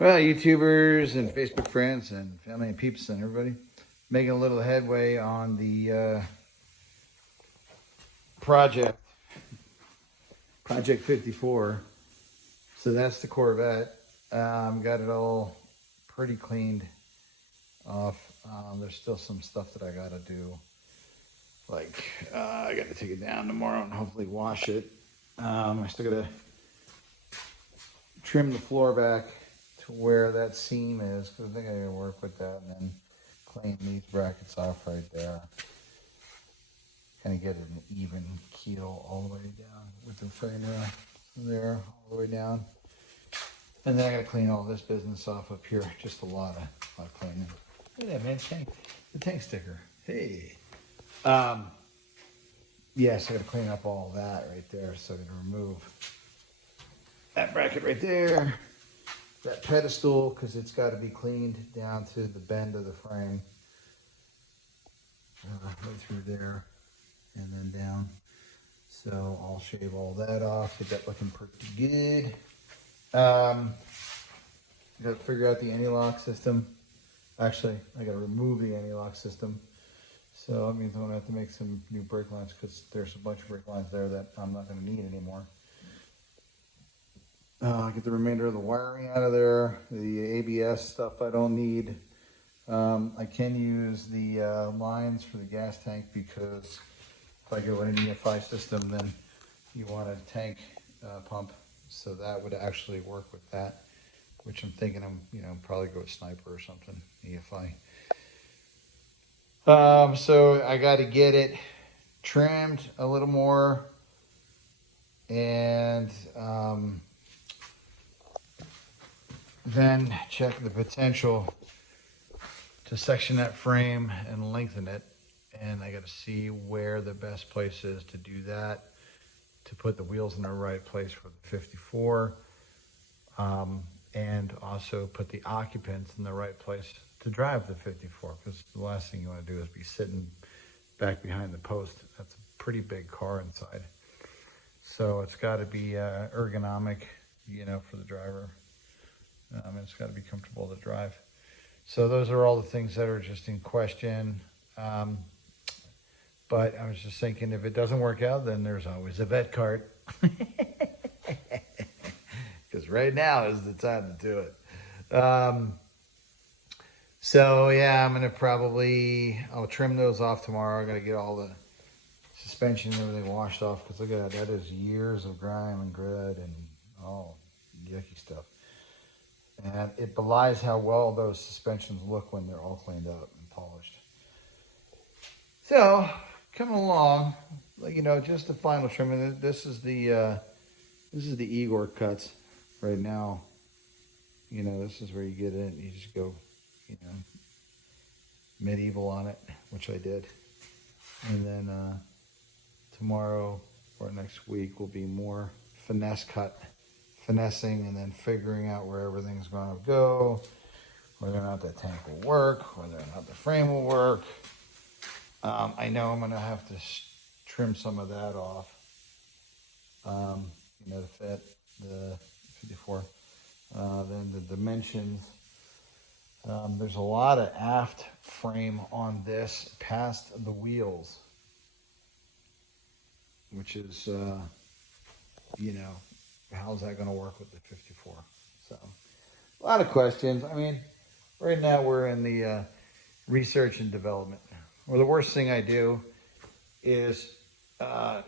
Well, YouTubers and Facebook friends and family and peeps and everybody making a little headway on the project 54. So that's the Corvette. Got it all pretty cleaned off. There's still some stuff that I gotta do. Like I gotta take it down tomorrow and hopefully wash it. I still gotta trim the floor back to where that seam is, because I think I gotta work with that, and then clean these brackets off right there. Kind of get an even keel all the way down with the frame rail there, all the way down. And then I gotta clean all this business off up here. Just a lot of cleaning. Look at that, man, tank, the tank sticker. Hey. Yes, I gotta clean up all that right there. So I'm gonna remove that bracket right there, that pedestal, because it's got to be cleaned down to the bend of the frame, right through there, and then down. So I'll shave all that off, get that looking pretty good. Got to figure out the anti-lock system. Actually, I got to remove the anti-lock system. So that means I'm gonna have to make some new brake lines, because there's a bunch of brake lines there that I'm not gonna need anymore. Get the remainder of the wiring out of there. The ABS stuff I don't need. I can use the lines for the gas tank, because if I go in an EFI system, then you want a tank pump. So that would actually work with that, which I'm thinking I'm, probably go with Sniper or something, EFI. So I got to get it trimmed a little more, and then check the potential to section that frame and lengthen it. And I got to see where the best place is to do that, to put the wheels in the right place for the 54, and also put the occupants in the right place to drive the 54, because the last thing you want to do is be sitting back behind the post. That's a pretty big car inside. So it's got to be ergonomic, for the driver. It's got to be comfortable to drive. So those are all the things that are just in question. But I was just thinking, if it doesn't work out, then there's always a vet cart. Because right now is the time to do it. So yeah, I'm gonna I'll trim those off tomorrow. I gotta get all the suspension and everything washed off, because look at that is years of grime and grit and all yucky stuff. And it belies how well those suspensions look when they're all cleaned up and polished. So, coming along, just the final trimming. This is the Igor cuts right now. This is where you get it. You just go, medieval on it, which I did. And then tomorrow or next week will be more finessing, and then figuring out where everything's going to go, whether or not that tank will work, whether or not the frame will work. I know I'm going to have to trim some of that off, to fit the 54. Then the dimensions. There's a lot of aft frame on this past the wheels, which is, how's that going to work with the 54? So, a lot of questions. I mean, right now we're in the research and development. Well, the worst thing I do is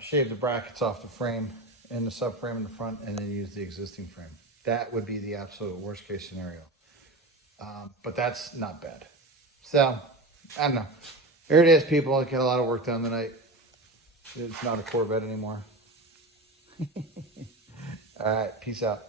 shave the brackets off the frame and the subframe in the front, and then use the existing frame. That would be the absolute worst case scenario. But that's not bad. So, I don't know. Here it is, people. I got a lot of work done tonight. It's not a Corvette anymore. All right, peace out.